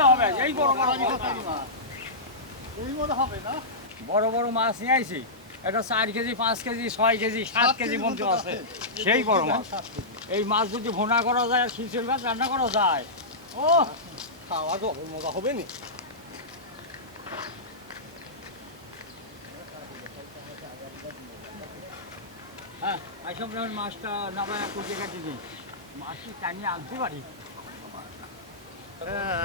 না হবে এই বড় বড় হবে না? বড় বড় মাছ নিয়ে আইছি। এটা চার কেজি পাঁচ কেজি ছয় কেজি সাত কেজি পর্যন্ত আছে। সেই বড় মাছ। এই মাছ যদি ভোনা করা যায় শিলচুল মাছ রান্না করা যায়। ও! খাওয়া তো মজা হবে নি? হ্যাঁ এইসব মাছটা নামায় কুটে কাটি দিই মাছটি টানিয়ে আনতে পারি।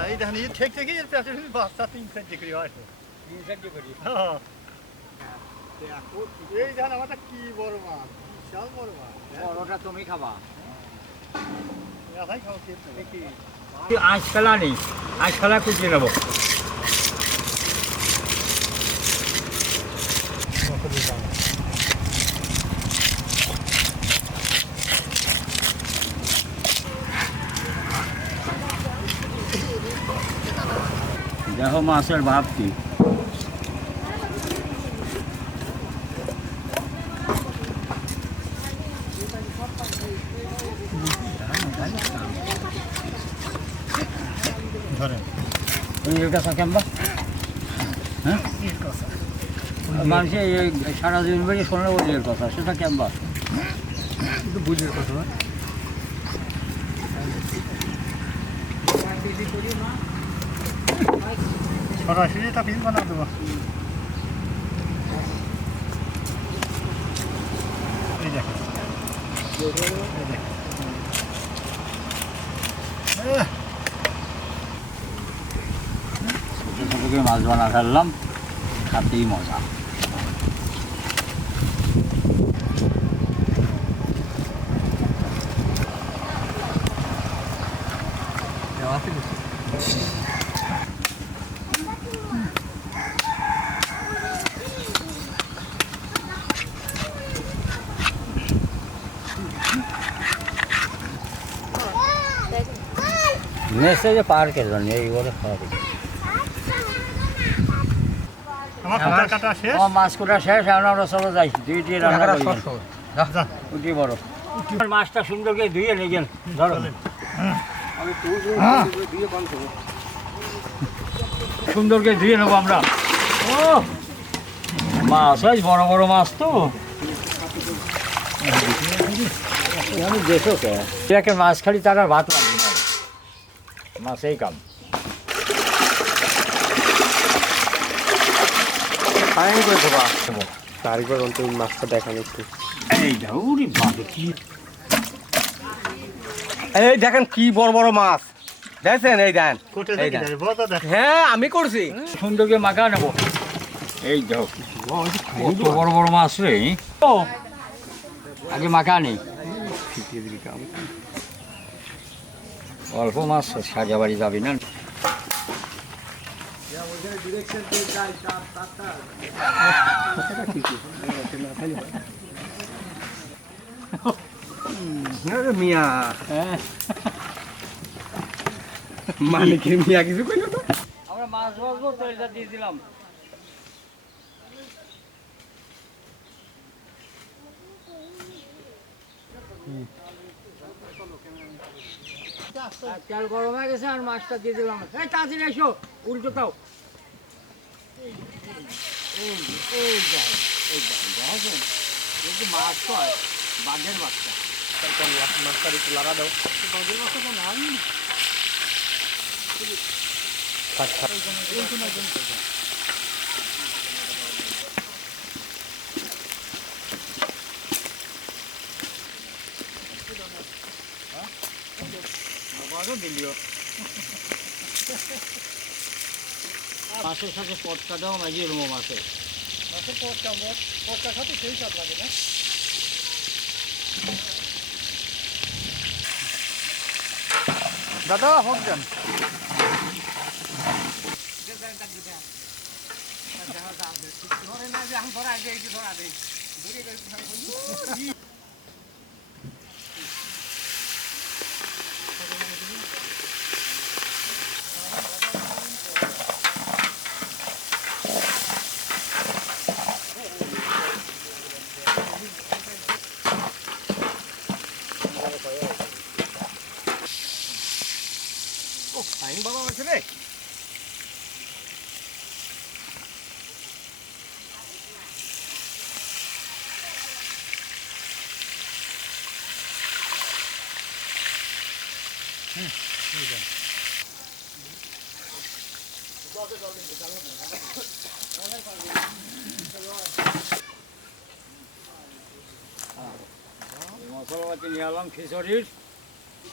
এই ধান এই ঠিক থেকে এর পেছনে বাচ্চা তিন সেন্ট ডিগ্রি হয় তিন চারটে করি হ্যাঁ। এই ধান আমারটা কি বড় মাছ বিশাল বড় মাছ বড়টা তুমি খাবা ফেলা নেই আঁশ ফেলা কুচিয়ে নেব দেখো মাছের ভাব কি। হ্যাঁ? মানুষের এই সারা দিন বেড়ে শোনা কথা সেটা কেমবা? বুঝের কথা সরাসরি এটা পিস বানা দেবো এই করে মাছ বানা ফেললাম খাতেই মজা পার্কের জন্য এই বলে খাওয়া দিচ্ছে আমার কাটা শেষ আমার মাছ কোটা শেষ এখন আমরা চলো যাই দুই দিয়ে রান্না করি যান। উঠি বড় মাছটা সুন্দর করে ধুয়ে নিয়ে ধরো হ্যাঁ। সুন্দর করে ধুয়ে নেব আমরা ও মাছ হয় বড় বড় মাছ তো দেখো কে মাছ খালি তারা ভাত লাগবে না মাছ এই কাম ফাইন করে দেবা তারপর অন্তত মাছটা দেখান একটু এই দেখেন কি বড় বড় মাছ দেখছেন এই দেন। হ্যাঁ আমি করছি সুন্দর করে মাখা নেব এই দেখো কত বড় বড় মাছ রে আগে মাখা নেই অল্প মাছ সাজা বাড়ি যাবি না? মিয়া। হ্যাঁ। মালিকের মিয়া কিছু কইলো তো? আমরা মাছ বাজবো তো এটা দিয়ে দিলাম। আর তেল গরম হয়ে গেছে আর মাছটা দিয়ে দিলাম। এই তাড়াতাড়ি এসো উল্টো দাও। এই এই এই এই যাও, দেখেন? এই মাছ হয় বাঘের বাচ্চা। মাছটা একটু লাড়া দাও। বাঘের বাচ্চা তো নাই। আরও দিলিও। মাছের সাথে পটকাটাও মাঝিয়ে রুমো মাছের মাছের পটকা পটকা সাথে সেই স্বাদ লাগে না। দাদা হোক যান ধরে না যে আমি ধরা দেয় ধরা দেয় ধরে মশলাপাতি নিয়ে এলাম খিচুড়ির।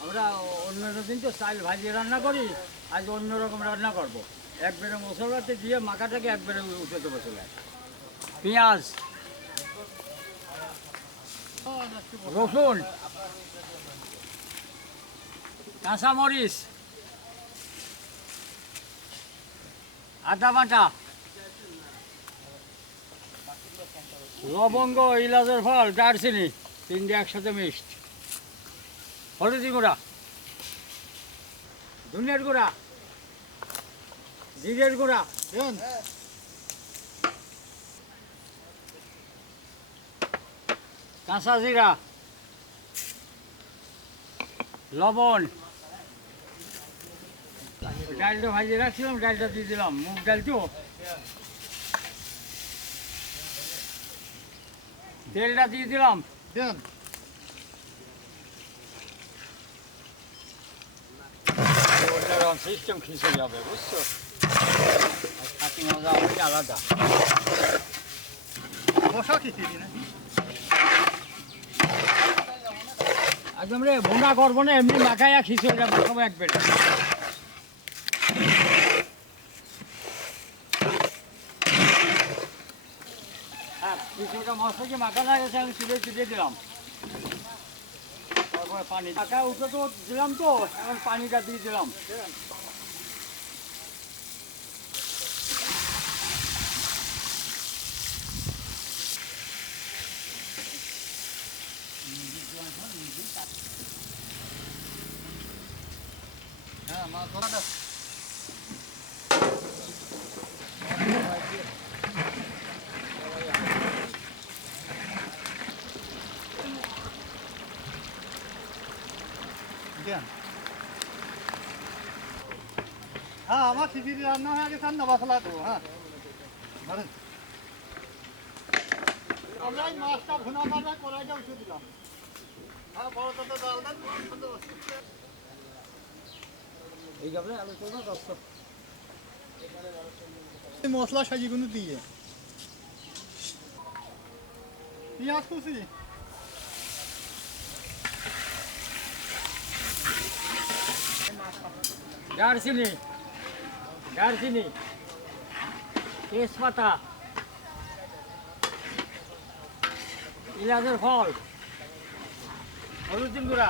আমরা অন্য দিন তো চাল ভাজি রান্না করি, আজ অন্য রকম রান্না করব। একবারে মশলাতে দিয়ে মাখাটাকে একবারে উঠে দেবো চলে পেঁয়াজ, রসুন, কাঁচামরিচ, আদা বাটা, লবঙ্গ, ইলাচের ফল, দারচিনি। তিনটে একসাথে মিক্সড হলুদি গুঁড়া, ধনিয়ার গুঁড়া, জিরের গুঁড়া, দেন। কাঁচা জিরা, লবণ। ডালটা ভাজিয়ে রাখছিলাম, ডালটা দিয়ে দিলাম। মুগ ডাল তো। তেলটা দিয়ে দিলাম। দেন সিস্টেম হবে বুঝছ মজা আলাদা না একদম রে ভুনা করব না এমনি মাখাইয়া খিচুড়িটা মাখাবো এক বেটা হ্যাঁ মশলা যে মাখা লাগেছে আমি চুলে চুটে দিলাম। তারপরে পানি মাখা উঠে তো দিলাম তো, এখন পানিটা দিয়ে দিলাম। হ্যাঁ মাছ ধরাটা দেন হ্যাঁ আমার খিচুড়ি রান্না হয়ে গেছে আর না মশলা দেবো হ্যাঁ। ধরেন। কড়াই মাছটা ভুনা মারবে কড়াইটা উঠে দিলাম। হ্যাঁ বড় তো ডাল দেন এই যাবে আলু করব দশ মশলা সাজিগুলো দিয়ে। পেঁয়াজ কুচি। দারচিনি দারচিনি তেজপাতা ইলাচের ফল হলুদের গুঁড়া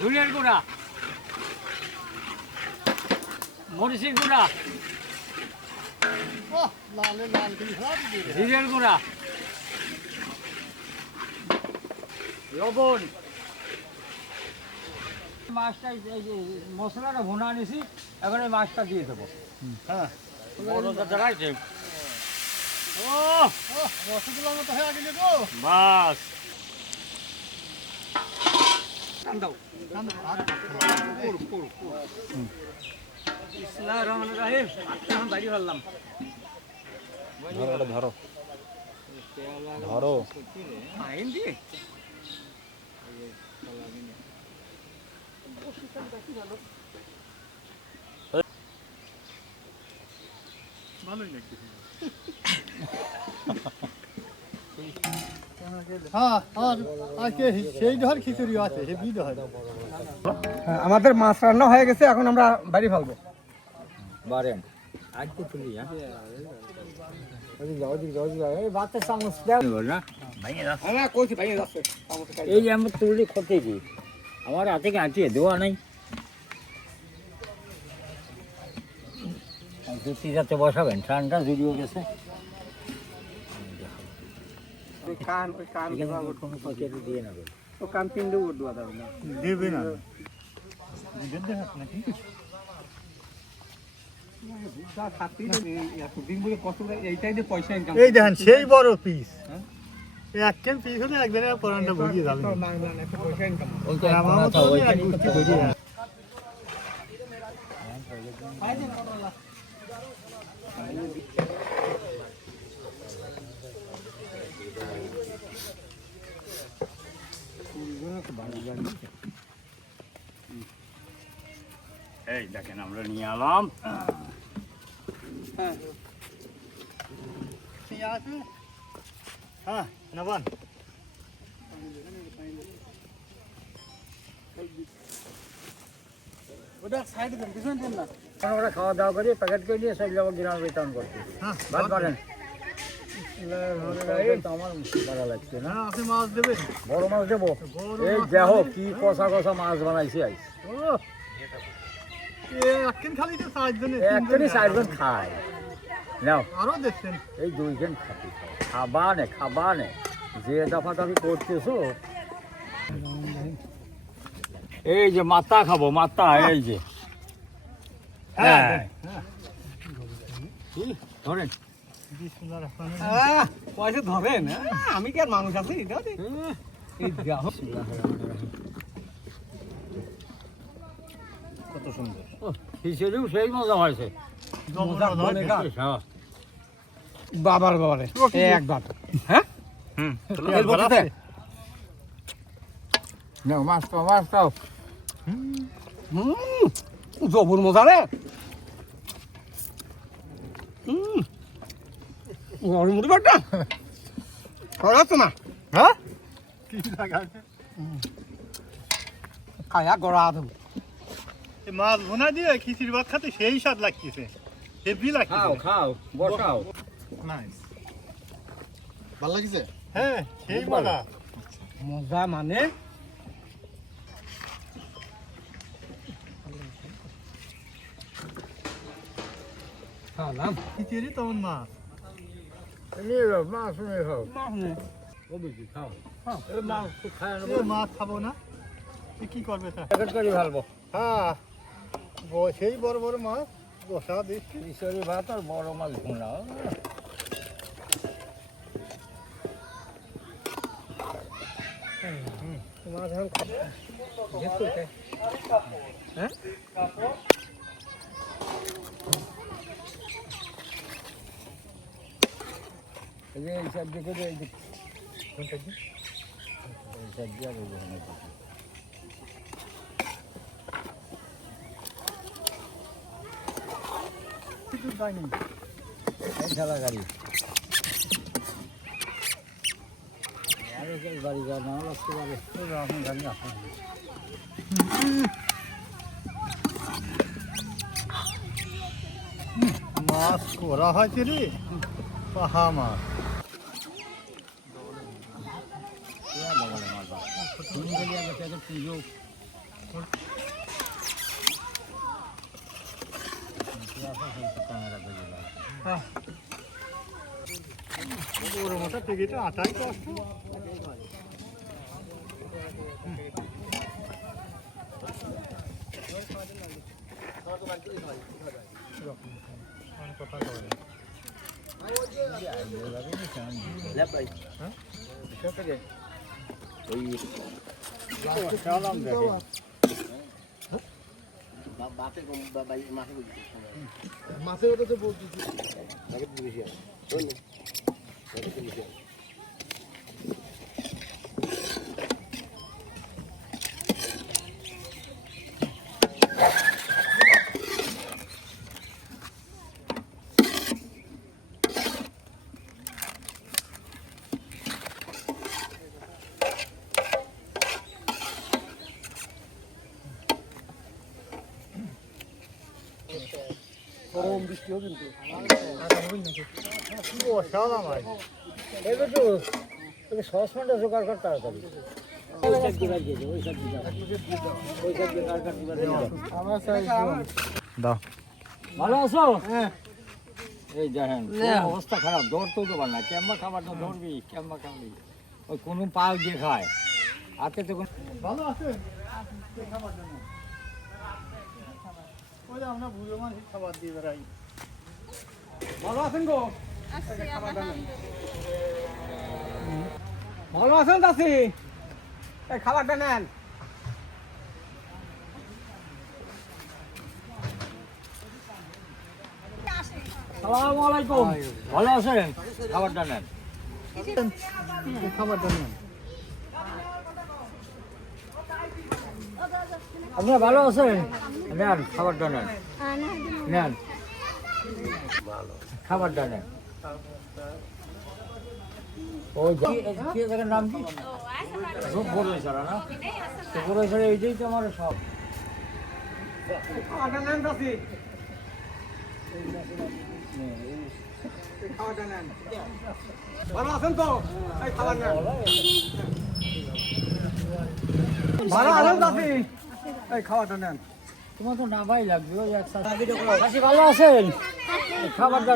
ধুলের গুঁড়া মরিচের গুঁড়া। জিরের গুঁড়া লবণ মাছটা এই যে মশলাটা ভুনা নিছি এখন এই মাছটা দিয়ে দেবো। হ্যাঁ। ও ও রসগোল্লার মতো হয়ে গেলে গো। বাস। ধরো ধরো। ধরো। আমাদের মাছ রান্না হয়ে গেছে এখন আমরা বাড়ি ফেলব এই হ্যাঁ? এই যে আমার তুলি ক্ষতি আমার হাতে কাটিয়ে দেওয়া নাই। জুতি যাতে বসাবেন ঠান্ডা জুড়িয়ে গেছে। কান ওই কান এখানে কোনো পকেটে দিয়ে নেবে ও কান পিন্ডে উঠবা দাও না। দেবে না দিবেন দেখাত নাকি? এই দেখেন সেই বড় পিস এক কেন পিস হলে একদিনে পরানটা ভুগিয়ে যাবে। আমার মতো এক গুষ্টি ভুগিয়ে যাবে। এই দেখেন আমরা নিয়ে এলাম। হ্যাঁ। নেবান। আমরা খাওয়া দাওয়া করি প্যাকেট করে নিয়ে সব যাব গ্রাম বিতরণ করতে হ্যাঁ ভাত করেন। এই তো আমার ভালো লাগছে না? হ্যাঁ বড় মাছ দেবো? এই মানে- কি কষা কষা মাছ বানাইছি আই ও নাও। আরও দেখছেন। এই দুইজন খাবি খাবা নে খাবা নে যে দফা দাফি করতেছো। এই যে মাথা খাব মাথা এই যে। হ্যাঁ হ্যাঁ। ধরেন। পয়সা ধরেন হ্যাঁ? আমি কি আর মানুষ আছি। কত সুন্দর। সেই মজা হয়েছে। হয়। মজা হ্যাঁ। বাবার বাবারে। একবার হ্যাঁ? হুম নাও মাছ খাও মাছ খাও। হুম জবুর মজা রে। হুম ওর মুড়ি বাটা। খরাতো না? হ্যাঁ? কি লাগাছে খায়া গড়া দেবো। মাছ ভুনা দিয়ে খিচির ভাত খেতে সেই স্বাদ লাগতেছে। হেভি খাও খাও বসাও। নাইস ভালো লাগিছে? হ্যাঁ সেই মজা মজা মানে? খালাম খিচিড়ি তখন মাছ? যাও মাছ নিয়ে খাও। মাছ নেই ও বেশি খাও। এই মাছ তো খায় মাছ খাব না। কি করবে তা? প্যাকেট করে ভালবো। হ্যাঁ ব- সেই বড় বড় মাছ বসা দিচ্ছি। ভাত আর বড় মাছ ভুনা। যেহেতু হ্যাঁ এই যে এই সব দিকে এই যে কোনটা কি এই সব দিয়ে। কিছু যায়নি এই গাড়ি আরে সেই গাড়ি যা না লাগতে পারে ওই রকম গাড়ি আসে না। মাছ করা হয়েছে রে? পাহা মাছ। পুজো ওর মতো টিকিটে আটাই কষ্ট মাছের কথা তো বলতেছি বৃষ্টিও কিন্তু ভাই এবার তো তোকে সসপ্যানটা জোগাড় কর তাড়াতাড়ি দাও। ভালো আছো? এই দেখেন অবস্থা খারাপ দৌড়তেও তো না। ক্যাম্বা খাবার না ধরবি ক্যাম্বা খাবি। ওই কোনো পাল দিয়ে খায়। হাতে তো কোনো ভালো আছে? খাবার জন্য আমরা মানুষ খাবার দিয়ে বেড়াই। ভালো আছেন গো? ভালো আছেন দাসি এই খাবারটা নেন। সালাম আলাইকুম। ভালো আছেন? খাবারটা নেন। খাবারটা নেন। আপনারা ভালো আছেন? নেন খাবারটা নেন। নেন। খাবারটা নেন। ওই কি জায়গার নাম কি? না? তো বড় এইটাই তো আমার সব খাওয়াটা নেন চাচি খাওয়াটা নেন। ভালো আছেন তো? এই খাবার নেন। ভালো আছেন এই খাওয়াটা নেন। তোমার তো নামাই লাগবে ওই এক সাথে। মাসি ভালো আছেন? এই খাবারটা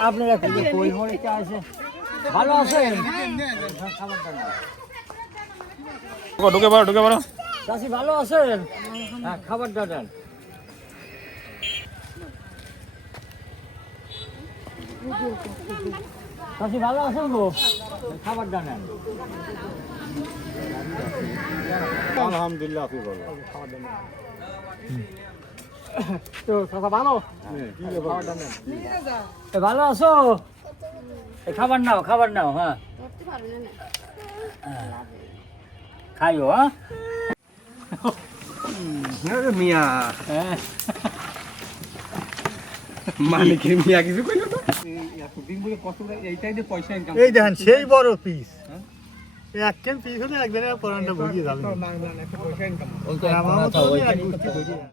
আপনারা কি যে কই আছে। ভালো আছেন? হ্যাঁ, খাবারটা নেন ঢুকে পারো ঢুকে পারো চাষি ভালো আছেন? হ্যাঁ চাষি ভালো আছেন গো? খাবারটা নেন আলহামদুলিল্লাহ আপনি বলো তো চাচা ভালো? এ, ভালো আছো? এ, খাবার নাও খাবার নাও হ্যাঁ। খাইও হ্যাঁ। মিয়া। হ্যাঁ। মালিকের মিয়া কিছু কইলো তো? এতদিন বলে কষ্ট করে এইটাই দিয়ে পয়সা ইনকাম এই দেখেন সেই বড় পিস এক কেন পিস হলে একদিনে পরানটা ভুগিয়ে যাবে না না একটা পয়সা ইনকাম আমার মতো হলে এক গুষ্টি ভুগিয়ে যাবে।